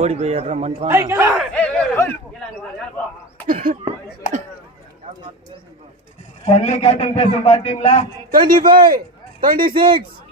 ஓடி போய் ஏற்ற மண்பான் ஒன்லி கேப்டன் பேசும் பாத்தீங்களா 25 26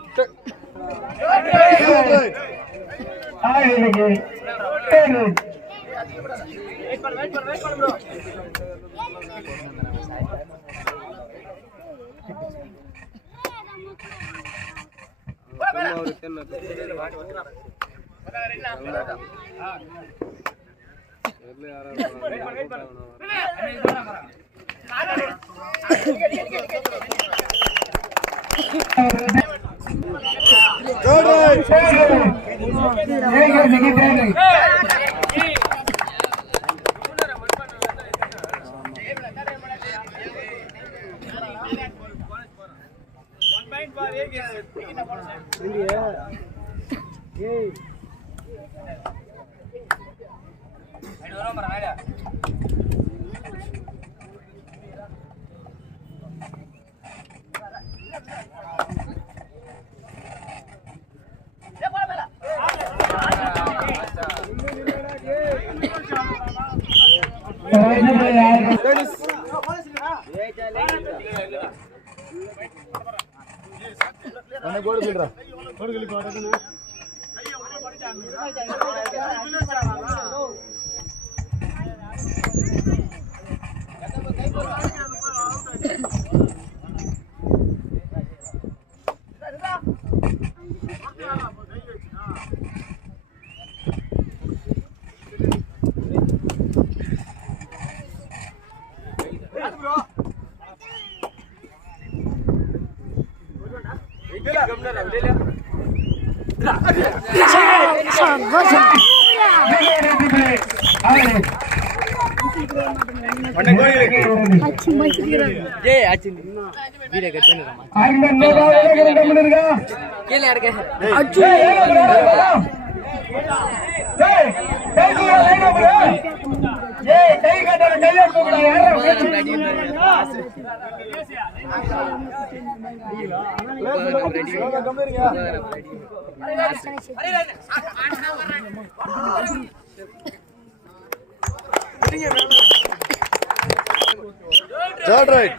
Third right.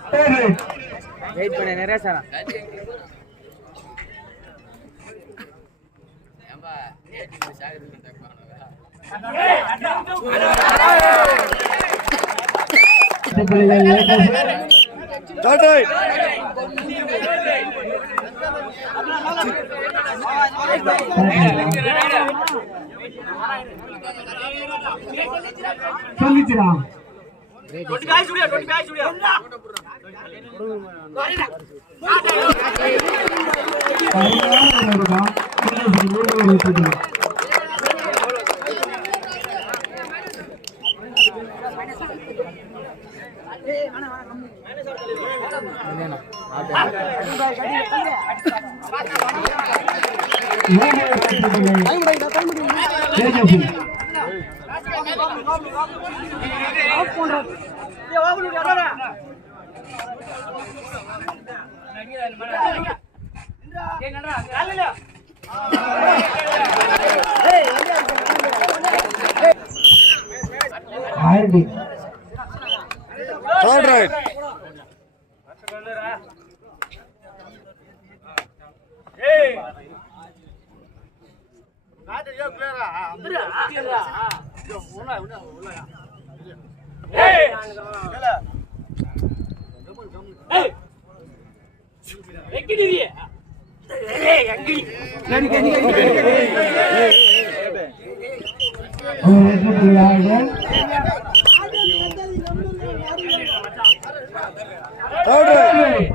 Wait பண்ணு நிறைய சாரா ஏம்பா ஏடி சாகறது தப்பானவா Third right. சொல்லிச்சுடா 20 guys studio 20 guys studio Third right. ஒரு வெற்றி புள்ளியாளர்கள். Third right.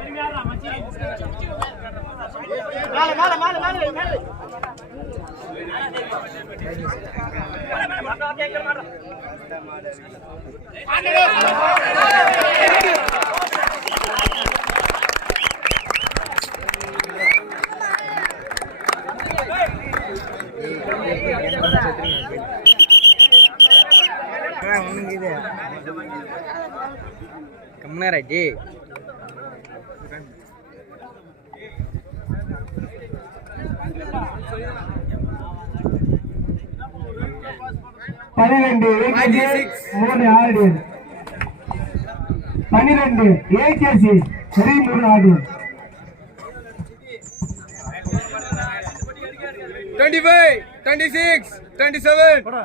கம்னா ராஜி 3 ஆடு 12 ஏகேசி 3 ஆடு 25 26 27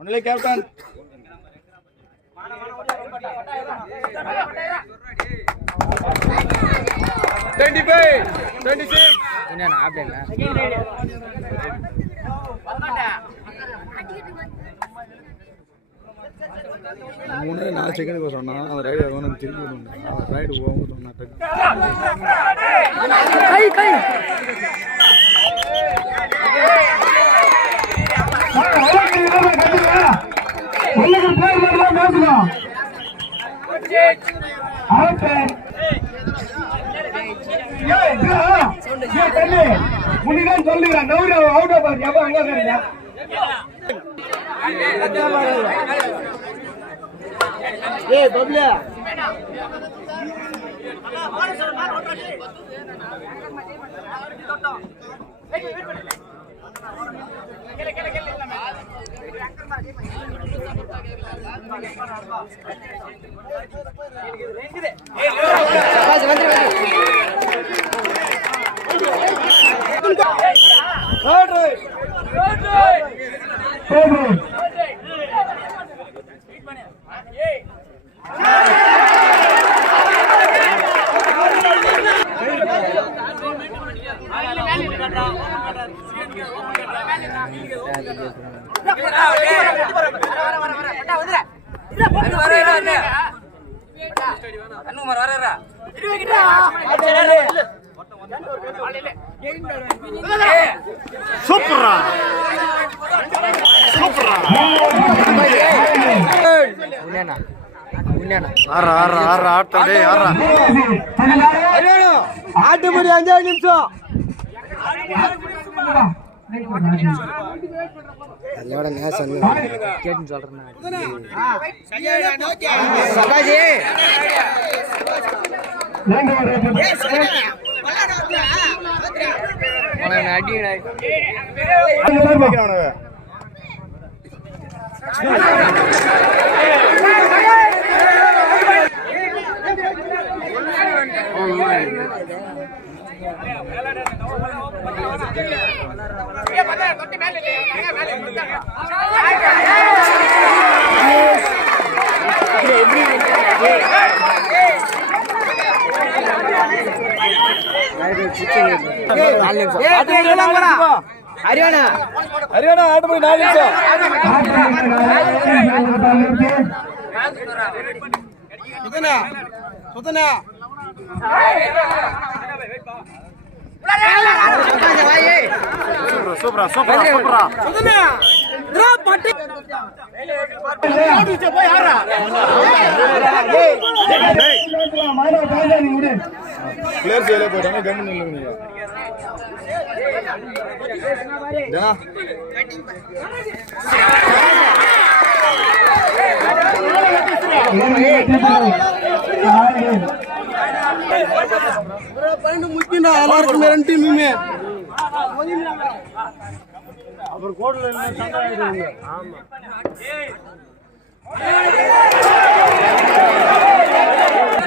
Only captain. என்னன்னா ஆப்டேனா மூணு 4 செகண்ட் சொன்னா அந்த ரைடு வந்து திருப்பி விடுங்க அந்த ரைடு போகும் சொன்னா கை கை முன்னிதான் சொல்லுறேன் அவுட் ஆஃப் எப்ப அங்க ஏய் பப்ளியா சூப்பரா சூப்பரா உன்னேனா உன்னேனா ஆறா ஆறா ஆறா ஆட்டடே ஆறா ஆட்டு முடி 5 நிமிஷம் அதோட நேசன் கேட்னு சொல்றேன் சபாஜி அடிடா ஹரியானா ஹரியானா ஆட்டு போய் 4 நிமிஷம் சுதனா சுதனா சூப்பரா சூப்பரா சூப்பரா சுதனா ட்ரா பட்டி போய் ஆறா மாடா பாஜா நீ விடு பிளேயர் சேல போறானே கம்மி நில்லுங்க நீங்க டா முக்கியம் எல்லாருக்குமே 2 டீமுமே அவர் கோட்ல என்ன சங்காயிடுங்க ஆமா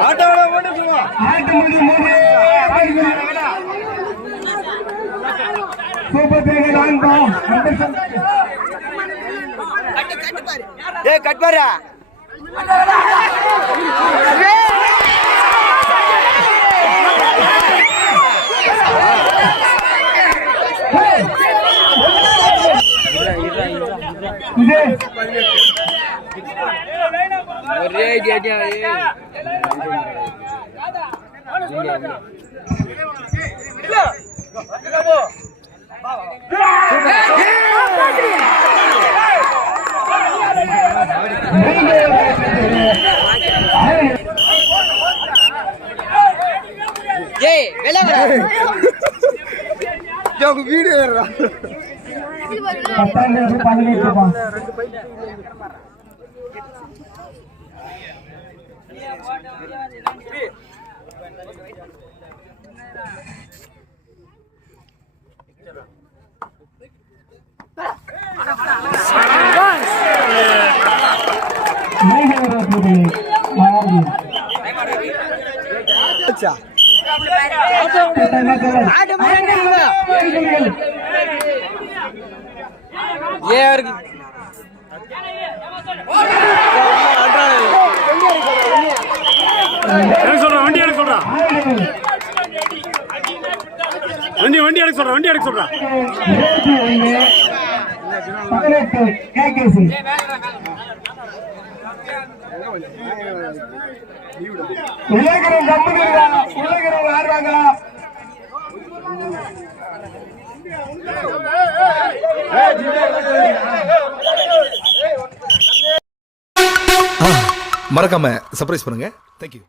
ஆட்டோட ஓடுமா ஆட்டு முடி 3 சூப்பர் ஏய் கட் பாரு ஒரே கேட்டியா ஏய் வெளிய வா ஜோக்கு வீடியோ ஏறா 18 अच्छा ஆட மாட்டீங்களா ஏ அவருக்கு எனக்கு சொல்றா வண்டி எடுக்க சொல்றா வண்டி எடுக்க சொல்றா வண்டி எடுக்க சொல்றா 18 கேகேசி உலகம் கம்பெனிடா உலகம் ஆடுறாங்களா மறக்காம சர்ப்ரைஸ் பண்ணுங்க. தேங்க்யூ.